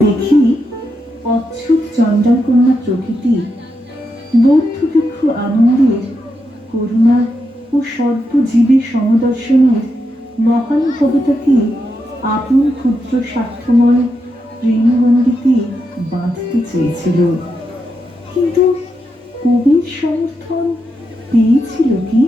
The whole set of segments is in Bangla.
দেখি অচ্ছুত চণ্ডালকন্যা প্রকৃতি বৌদ্ধভিক্ষু আনন্দের করুণা ও সর্বজীবের সমদর্শনের মহানুভবতাকে আপন ক্ষুদ্র স্বার্থময় প্রেমগণ্ডিতে বাঁধতে চেয়েছিল, কিন্তু কবির সমর্থন পেয়েছিল কি?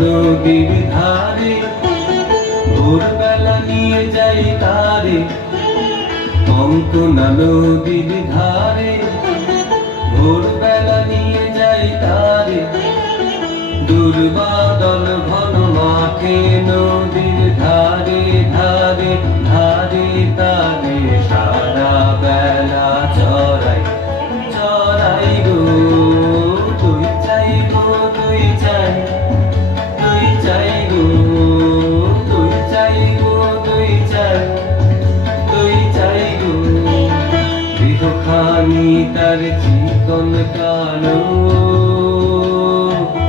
নদীর ধারে ভোরবেলা নিয়ে যাই তারে, কঙ্কনা নদীর ধারে ভোরবেলা নিয়ে যাই তারে, দুর্বাদল ঘন মাঠে নদীর ধারে ধারে ধারে তারে সারা বেলা চড়াই চড়াই গো। তুই চাই গো তুই চাই, তুই চাই গো তুই চাই গো তুই চাই, তুই চাই গো। গৃহখানি তার চিকন কালো,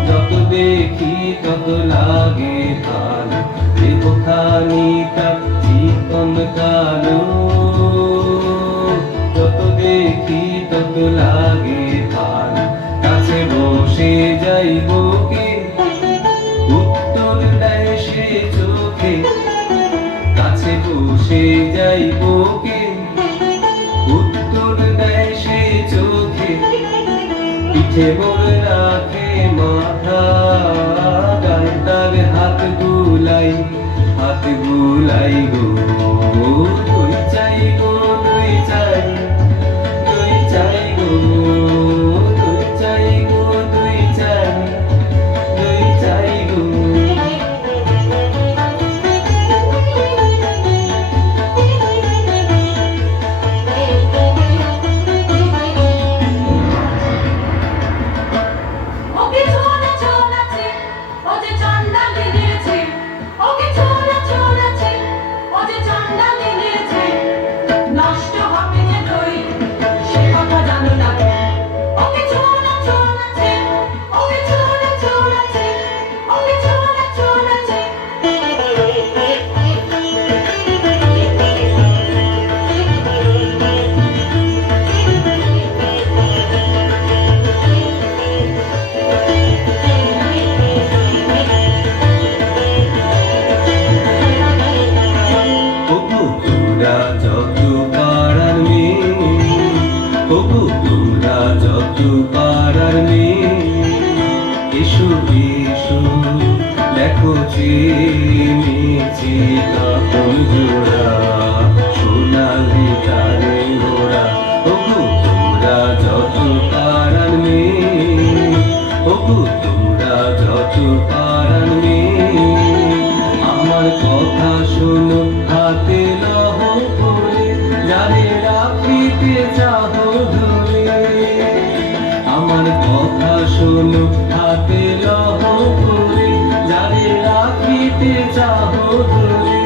যত দেখি তত লাগে ভালো। গৃহখানি তার চিকন কালো, যত দেখি তত লাগে ভালো। কাছে বসে যাইব কে উত্তর দেয় সে চোখে, কাছে বসে যাইব কে উত্তর দেয় সে চোখে। পিঠে মোর রাখে মাথা, গায়ে তার হাত বুলাই গো। তুই চাই গো তুই চাই, তুই চাই গো তুই চাই গো তুই চাই, তুই চাই গো। ও যে চন্ডাল দিয়েছে, ওকে ছোড়া ছোড়াছে, ও চিনেছি তখন জোড়া সোনালি তারে ওরা ওগো তোমরা যত পারার মেয়ে ওগো তোমরা যত পারার মেয়ে আমার কথা শোনো হাতে লহ করে যারে রাখিতে চাহ ধরে আমার কথা শোনো হাতে লহ করে যারে রাখিতে চাহ ধরে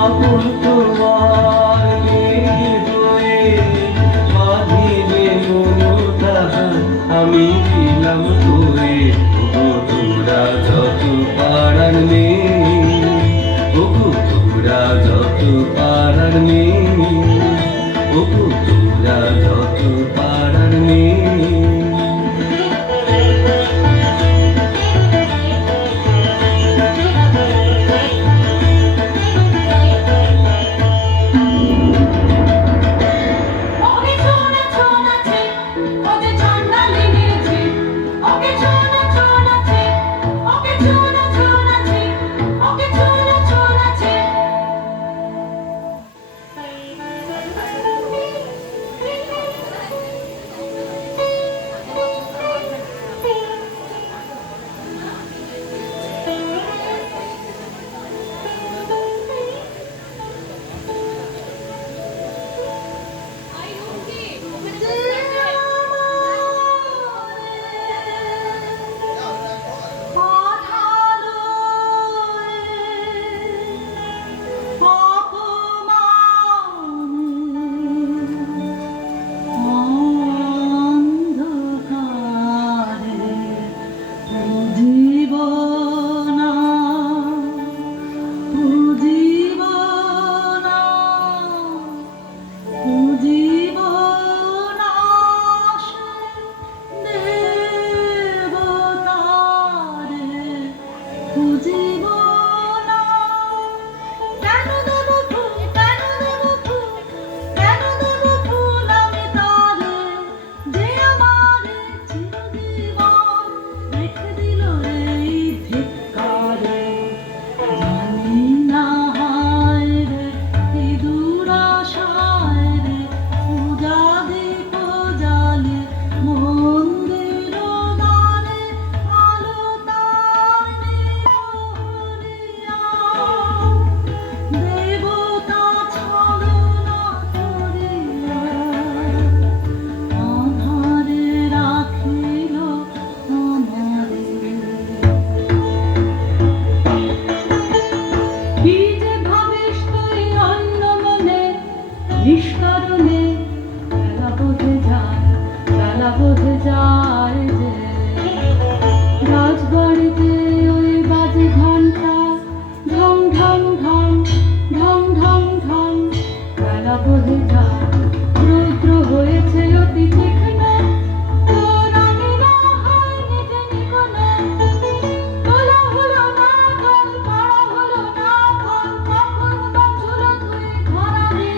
আপন তোমার মেয়ে হয়ে বাঁধিবে মনটা আমি দিলাম তোরে ওগো তোমরা যত পারার মেয়ে ওগো তোমরা যত পারার মেয়ে ওগো তোমরা যত পারার মেয়ে নিষ্কারণে বেলা বোঝে যায় যে রাজবাড়িতে ওই বাজে ঘন্টা ঢং ঢং ঢং ঢং ঢং ঢং বেলা বোঝে যায় রৌদ্র হয়েছে অতি চিকনা তোর আমি না হয়নি জানি কোনো তোলা হলো না কল পাড়া হলো না কল কখন বাছুর তুই ধরাবি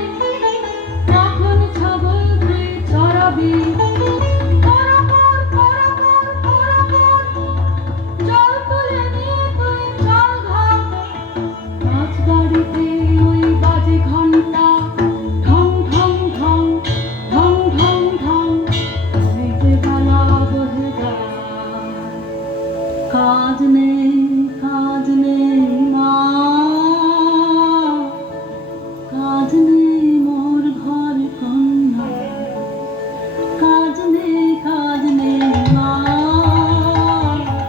কখন ছাগল তুই চড়াবি জল তুলে নিয়ে তুই চল ঘাট রাজবাড়িতে ওই বাজে ঘন্টা ঢং ঢং ঢং ঢং ঢং ঢং হইতে বেলা বোঝে যায় কাজ নেই মা কাজ নেই মোর ঘর কন্যা কাজ নেই মা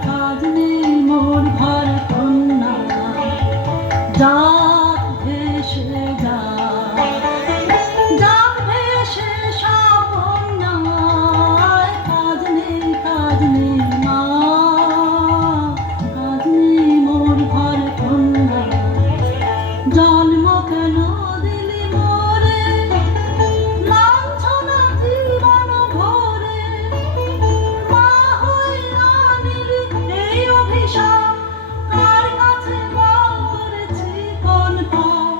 কাজ নেই মোর ঘর কন্যা যাক ভেসে যাক ভেসে সাবনায় কাজ নেই মা কাজ নেই মোর ঘর কন্যা জন্ম কেন দিলি মোরে লাঞ্ছনা জীবন ভরে মা হইয়া নিলি এই অভিশাপ কার কাছে বল করেছি কোন পাপ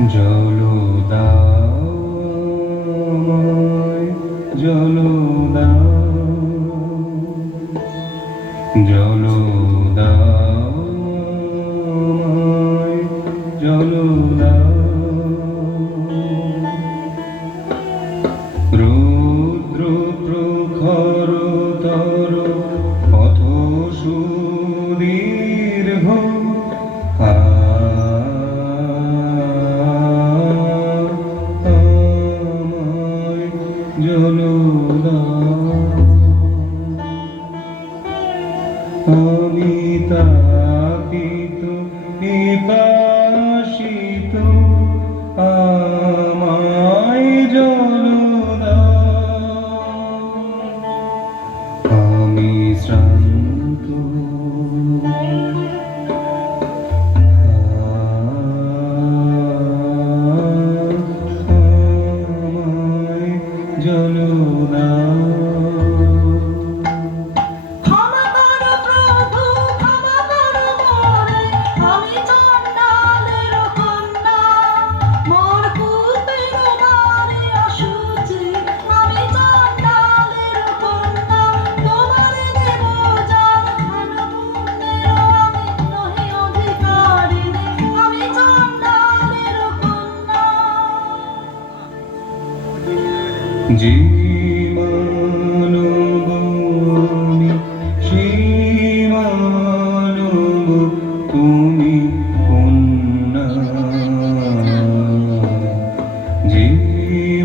জল দাও আমায়, জল দাও, জল দাও আমায়, জল দাও। রুদ্র প্রখরতর পথ সুদীর্ঘ, আমায় জল দাও। আমি তাপিত পিপাসিত, আমায় জল দাও। আমি শ্রান্ত, আমায় জল দাও। ক্ষমা করো প্রভু, ক্ষমা করো মোরে, আমি চণ্ডালের কন্যা। মোর কুলপের নারী অশুচি, আমি চণ্ডালের কন্যা। তোমারে দেব জাত ধন পুণ্যের, আমি নহি অধিকারিণী, আমি চণ্ডালের কন্যা। যে মানব আমি, সেই মানব তুমি কন্যা। যে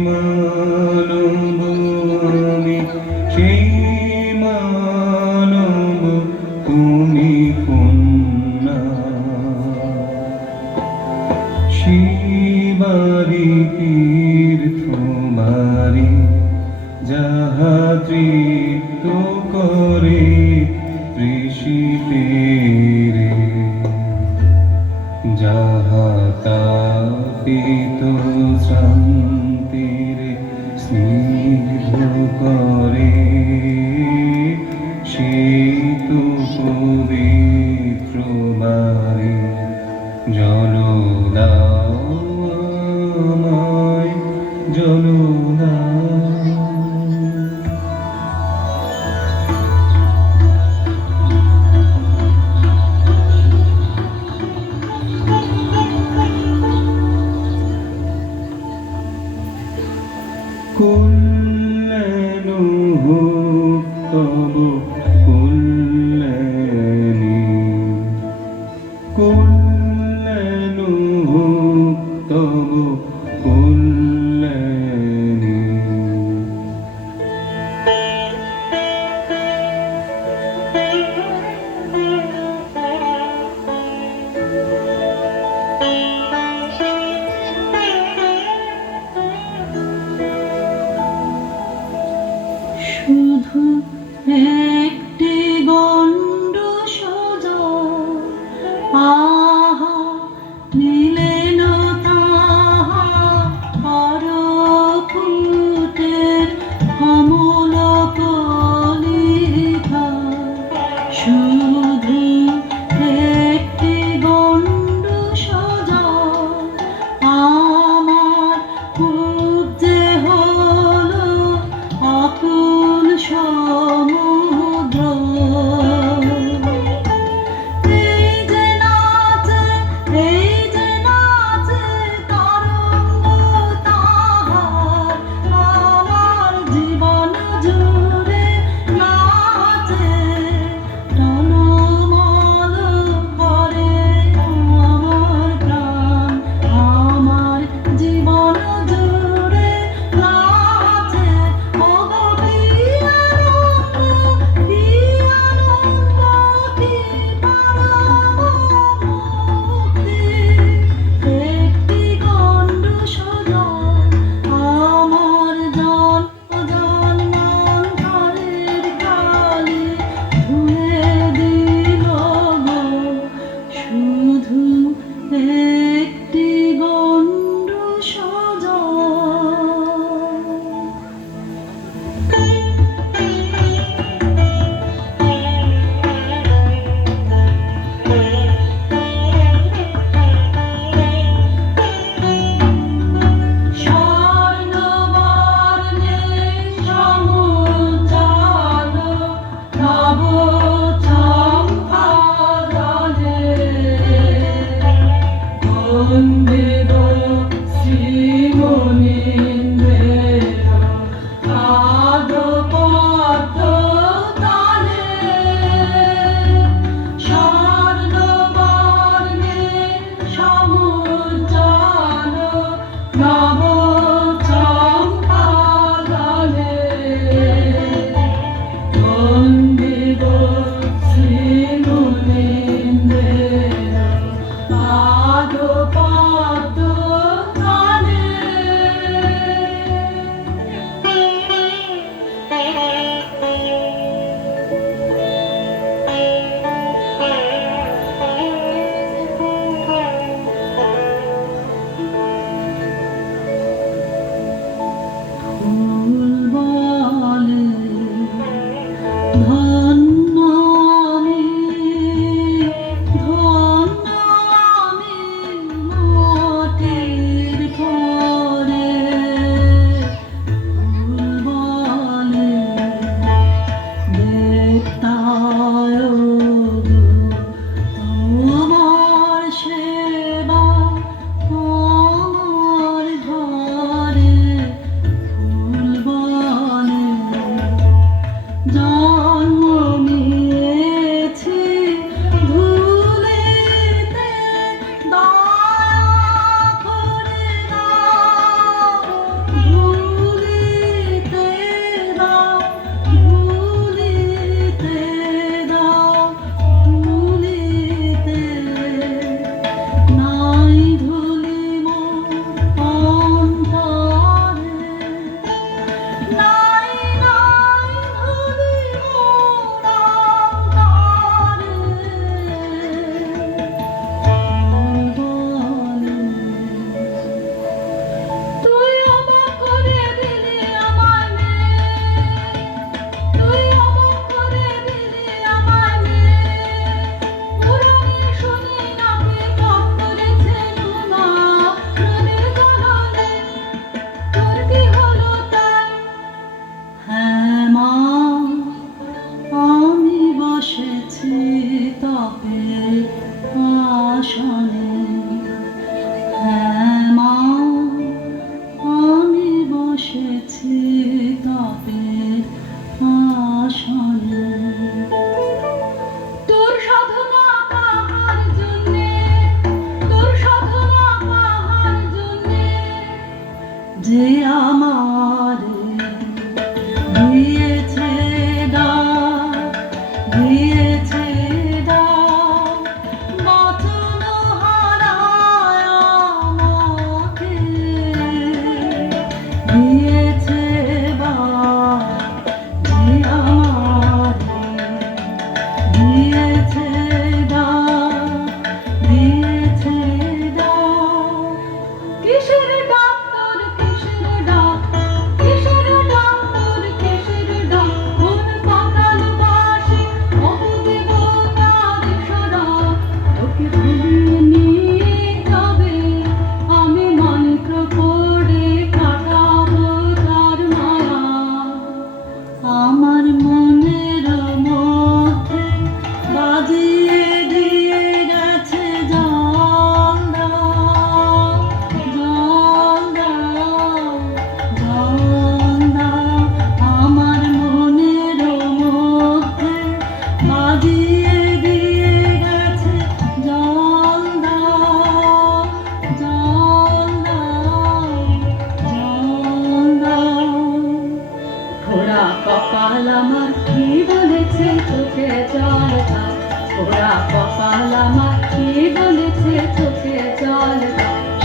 মানব আমি, সেই মানব তুমি কন্যা। শিবারি তীর্থমারি যাহা তৃপ্ত করে তৃষিতের, যাহা তাপিত শ্রান্তির স্নিগ্ধ করে, শীত পবিত্র বারে জল দাও আমায়, জল দাও। কল্যাণ হোক তব কল্যাণী, কল্যাণ হোক তব কল্যাণী।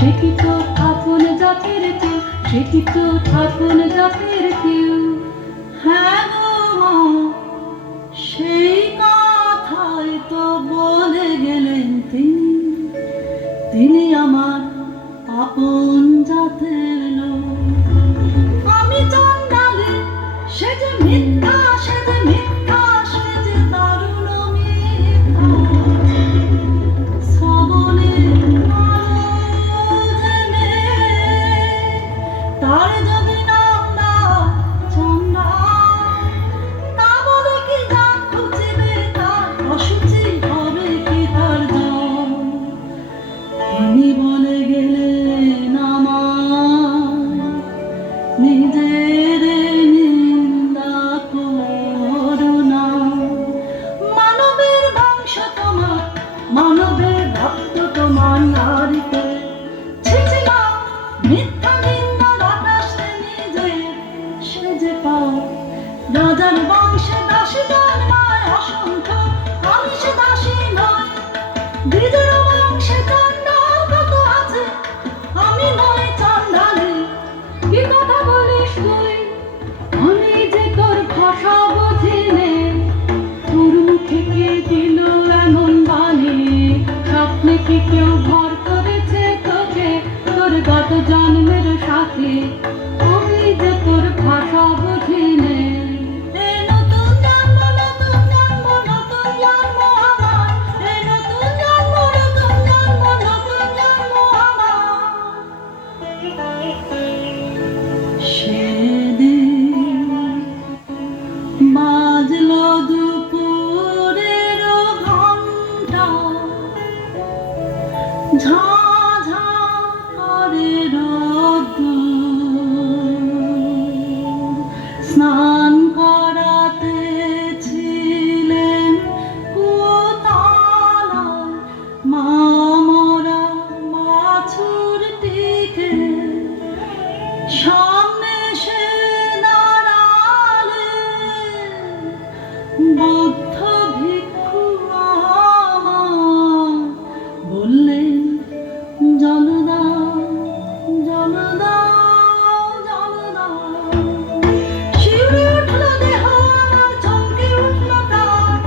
সে কি তো আপন জাতের কেউ, সে কি তো আপন জাতের কেউ। হ্যাঁ গো মা, সেই কথাই তো বলে গেলেন তিনি, তিনি আমার আপন জাতের লোক। আমি চন্ডালে, সে যে মিথ্যা, সে যে মিথ্যা, সে যে দারুণ মিথ্যা। শ্রাবণের আলো জেনে, তার যদি নাম দাও চন্ডা, তা বলে কি জান খুঁজিবে তার, অসুচি হবে কি তার জল। তিনি বলে গেলেন আমায়, নিজের নিন্দা করো না। মানবের বংশ তোমার, মানবের রক্ত তোমার নারীতে। ছিছি না, মিথ্যা নিন্দা রটাসে নিজে, সে যে পাও রাজার বংশে দাসী জন্মায় অসংখ্য, আমি সে দাসী নয়। বীজের বংশে চণ্ডাল কত আছে, আমি নই চণ্ডালী। কি কথা বলিস তুই, আমি যে তোর ভাষা বুঝি নে। তোর মুখে কে দিল এমন বাণী, স্বপ্নে কি কেউ ভর করেছে তোকে তোর গত জন্মের সাথে। আমি যে তোর ভাষা বুঝি নে। এই নতুন জন্ম, নতুন জন্ম, নতুন জন্ম আমার। এই নতুন জন্ম, নতুন জন্ম, নতুন জন্ম আমার। সেদিন বাজলো দুপুরের ঘণ্টা, ঝা ঝা করে রোদ্দুর। স্নান করাতেছিলেন কুতলায় মামরা বাছুরটিকে। সামনে সে দাঁড়ালেন বৌদ্ধ ভিক্ষু আমার, বললেন জল দাও, জল দাও, জল দাও। শিউরে উঠল দেহ আমার, চমকে উঠল প্রাণ।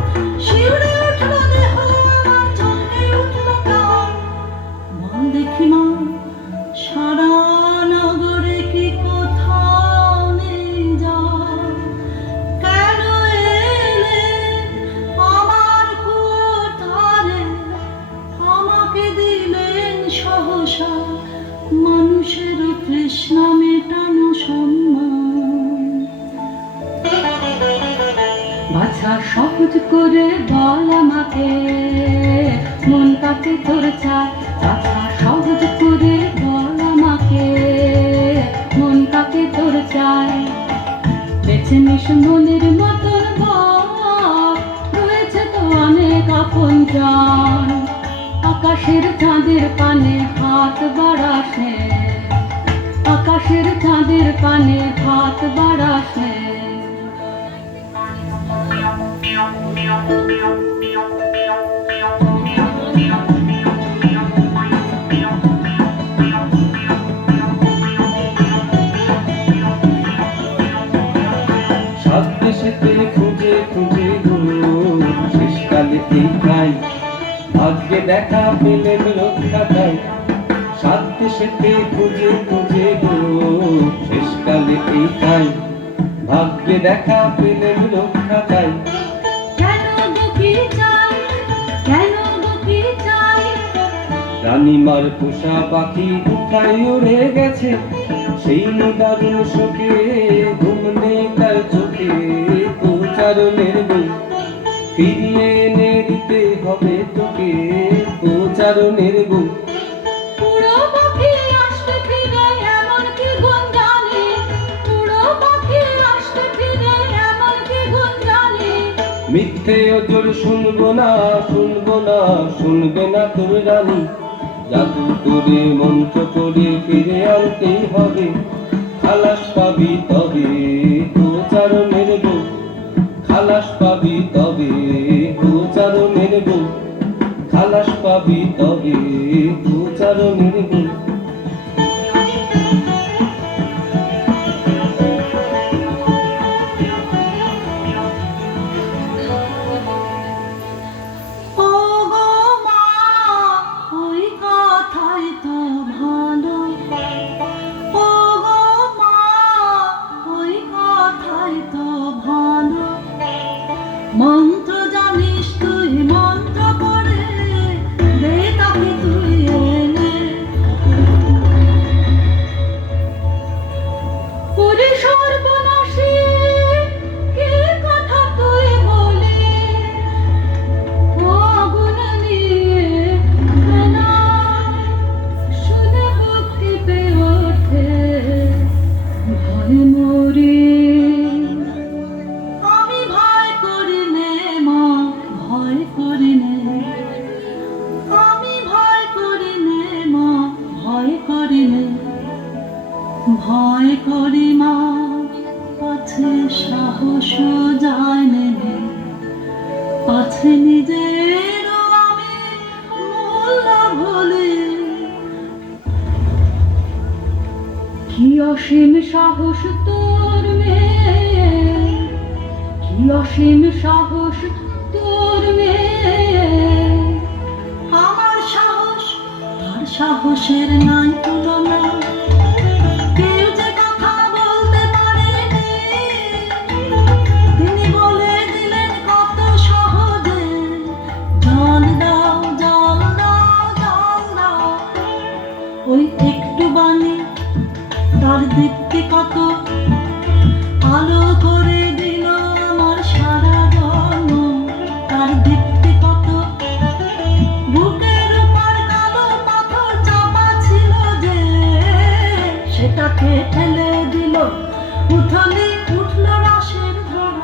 শিউরে উঠল দেহ আমার, চমকে উঠল প্রাণ। বল দেখি মা, সারা নগরে কি কোথাও নেই জল? কেন এলে আমার কুয়োর ধারে, আমাকে দিলেন সহসা মানুষের তৃষ্ণা মেটানো সম্মান। বাছা সহজ করে বল আমাকে, মন কাকে তোর চায়। বাছা সহজ করে বল আমাকে, মন কাকে তোর চায়। বেছে নিস মনের মতন বর, রয়েছে তো অনেক আপনজন। আকাশের চাঁদের পানে হাত বাড়াসে, আকাশের চাঁদের পানে হাত বাড়াসে। সাত দেশেতে খুঁজে খুঁজে গো, শেষকালে এই ঠাই ভাগ্যে দেখা পেলেন রক্ষাটাই। সাত দেশেতে খুঁজে খুঁজে গো, শেষকালে এই ঠাই ভাগ্যে দেখা পেলেন রক্ষাটাই। কেন দুঃখী চাই, কেন দুঃখী চাই। রানীমার পোষা পাখি কোথায় উড়ে গেছে, সেই দারুণ শোকে ঘুম নেই তার চোখে। উচ্চারণের বই ফিরিয়ে এনে দিতে হবে তোকে, উচ্চারণের বই। উড়ো পাখি আসতে ফিরে এমন কি গুণ জানি, উড়ো পাখি আসতে ফিরে এমন কি গুণ জানি। মিথ্যে ওজোর শুনবো না, শুনবো না, শুনবে না তোর রানী। জাদু করে মন্ত্র করে ফিরে আনতেই হবে, খালাস পাবি তবে উচ্চারণের বই। খালাস পাবি তবে উচ্চারণের বই, খালাস পাবি তবে উচ্চারণের বই। করিলে ভয় করি মা পাছে সাহস যায় নেমে পাছে নিজের আমি মূল্য ভুলি কি অসীম সাহস তোর মেয়ে, কি অসীম সাহস তোর মেয়ে। আমার সাহস তার সাহসের নাই তুলনা কেউ যে কথা বলতে পারেনি তিনি বলে দিলেন কত সহজে জল দাও জল দাও জল দাও ওই একটু বাণী তার দীপ্তি কত আলো করে দিল আমার সারা জন্ম তার দীপ্তি কত বুকের উপর কালো পাথর চাপা ছিল যে সেটাকে ঠেলে দিল উঠলি উঠল রাশের ধারা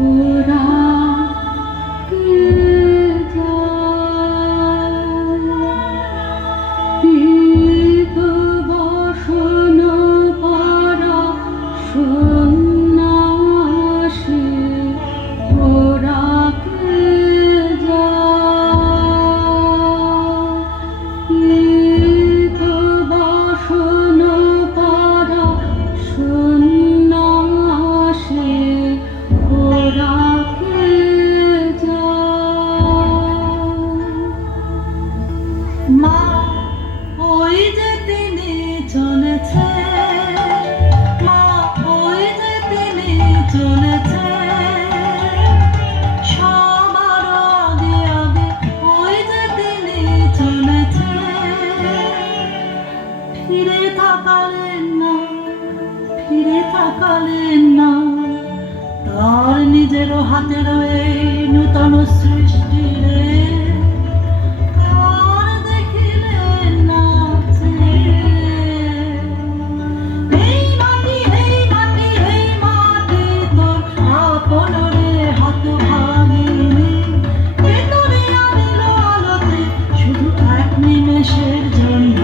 ওরা কে যায় পীত বসন পারা সন্ন্যাসী ওরা কে যায় পীত বসন পারা সন্ন্যাসী ওরা কে যায় মা ওই যে তিনি চলেছে মা ওই যে তিনি চলেছে সবার আগে আগে ওই যে তিনি চলেছে ফিরে তাকালেন না ফিরে তাকালেন না তার নিজের হাতে রয়ে নূতন সৃষ্টি রে আর দেখিলেন না এই মাটি তোর আপন রে হাত ভাঙিনি ভেতরে আনিল আলোতে শুধু এক নিমেষের জন্য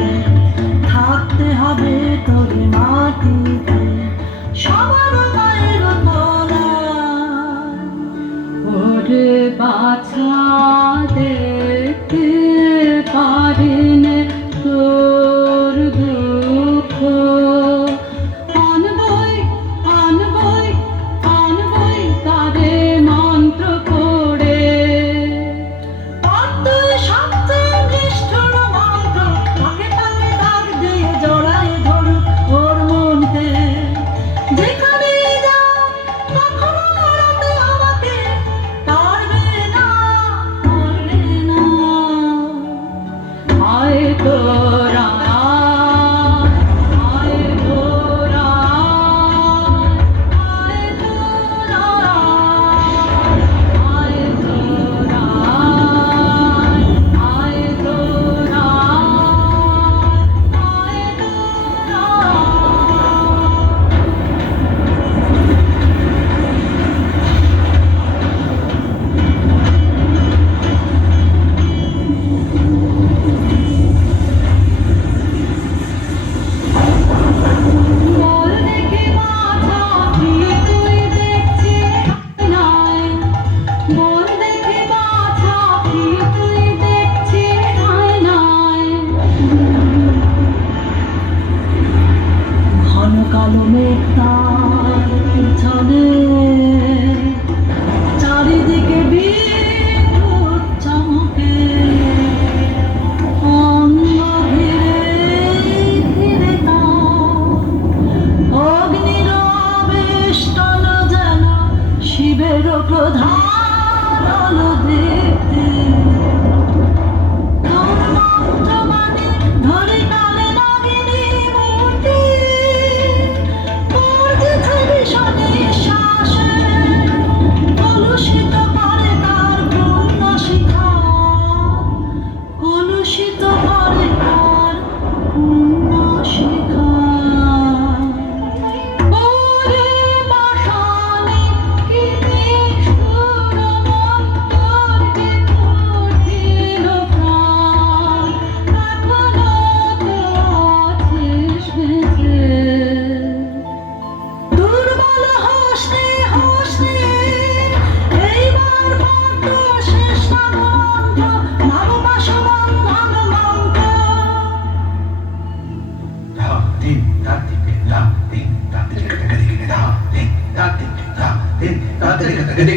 থাকতে হবে তোর মাটিতে সবার গায়ের তলায় ওরে বাছা দেখতে পারিনে তোর দুঃখ আনবই আনবই আনবই তারে মন্ত্র করে তুই সবচেয়ে নিষ্ঠুর মন্ত্র তাকে তাকে ডাক দিয়ে জড়ায় ধরুক ওর মনকে যেখানে যা কখনো হারাতে আমাকে পারবে না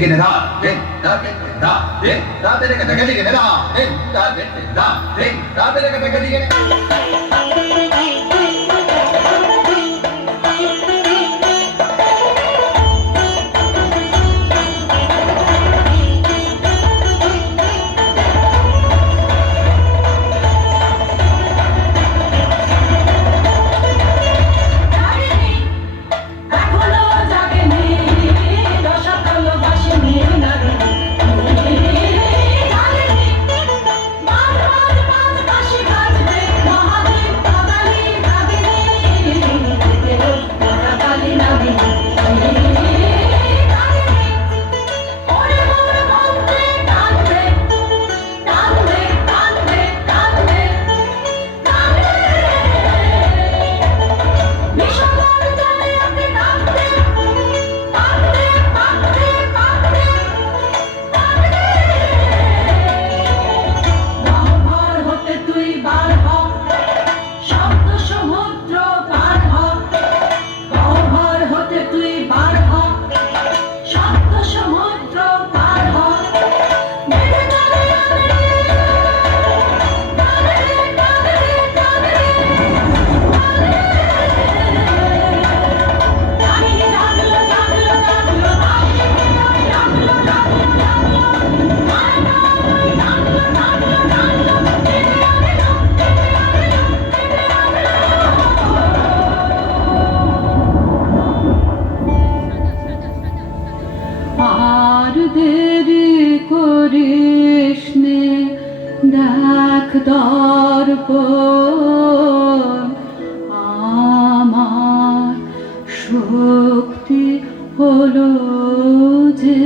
gene da den da da den da tere ka gadi gene da den da den da tere ka gadi gene এখনো জাগেনি রসাতল বাসিনী নাগিনী জাগেনি বার বার বার বাঁশি বাজবে মহাদেব কাঙালি নাগিনী যেতেও কাঙালি নাগিনী ওরে মোর মন্ত্রে টানবে টানবে টানবে টানবে টানবে বিষধর জলে ওকে টানবে টানবে টানবে টানবে টানবে গহ্বর হতে তুই বার হ শব্দ সমুদ্র পার হ গহ্বর হতে তুই বার হ শব্দ সমুদ্র পার হ বেঁধে চলে টানবে টানবে টানবে টানবে জাগলো জাগলো জাগলো জাগলো আর দেরি করিস নে দেখ দর্পণ আমার শক্তি হলো যে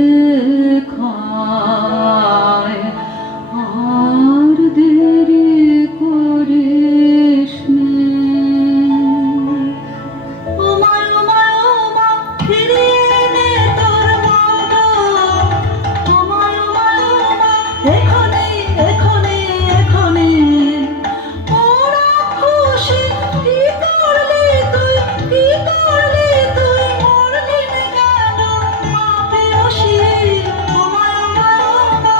ক্ষয় আর দেরি করিস নে ওমা ওমা ওমা ফিরিয়ে নে তোর মন ওমা ওমা ওমা এখনই এখনই এখনই ওরা খুশি কি করলি তুই মরলি না কেন মা পিয়সী ওমা ওমা ওমা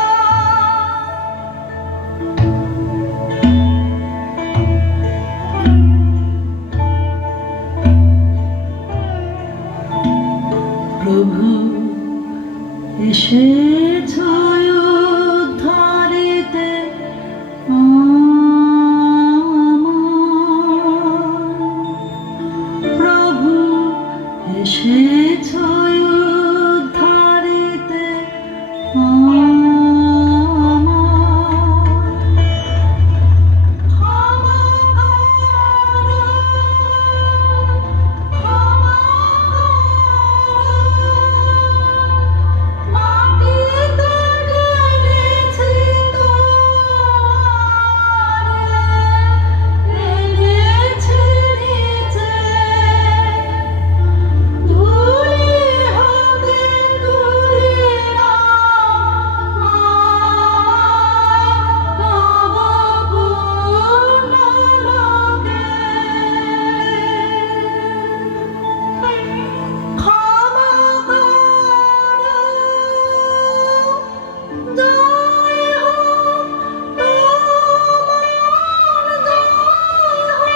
প্রভু এসেছ উদ্ধারিতে আমার। প্রভু এসেছ উদ্ধারিতে আমার। ক্ষমা করো, ক্ষমা মাটিতে গেড়েছি তোমারে, এনেছি নিচে। ধুলি হতে তুলিয়া তব পূর্ণ লোকে। ক্ষমা করো, জয় হোক তোমার, জয় হোক,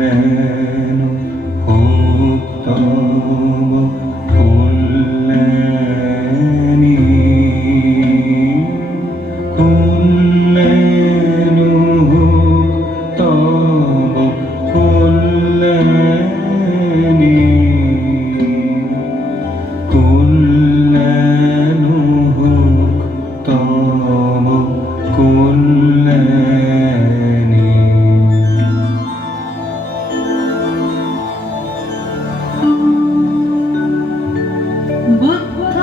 কল্যাণ হোক তব কল্যাণী কল্যাণ হোক তব কল্যাণী কল্যাণ হোক তব কল্যাণী। বুদ্ধ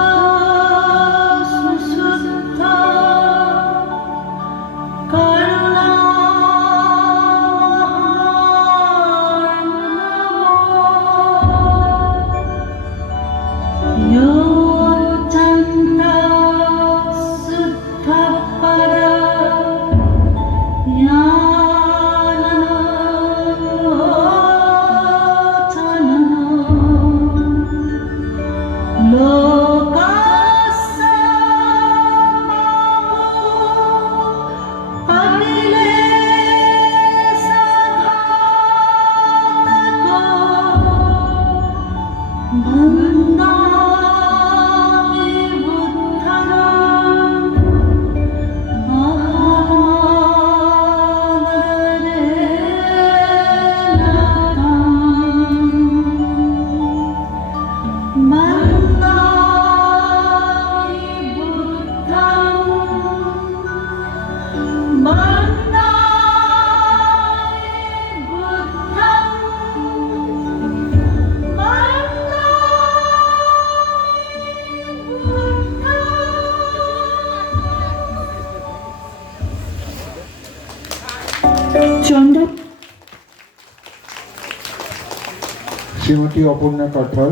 শ্রীমতী অপর্ণা কাঠল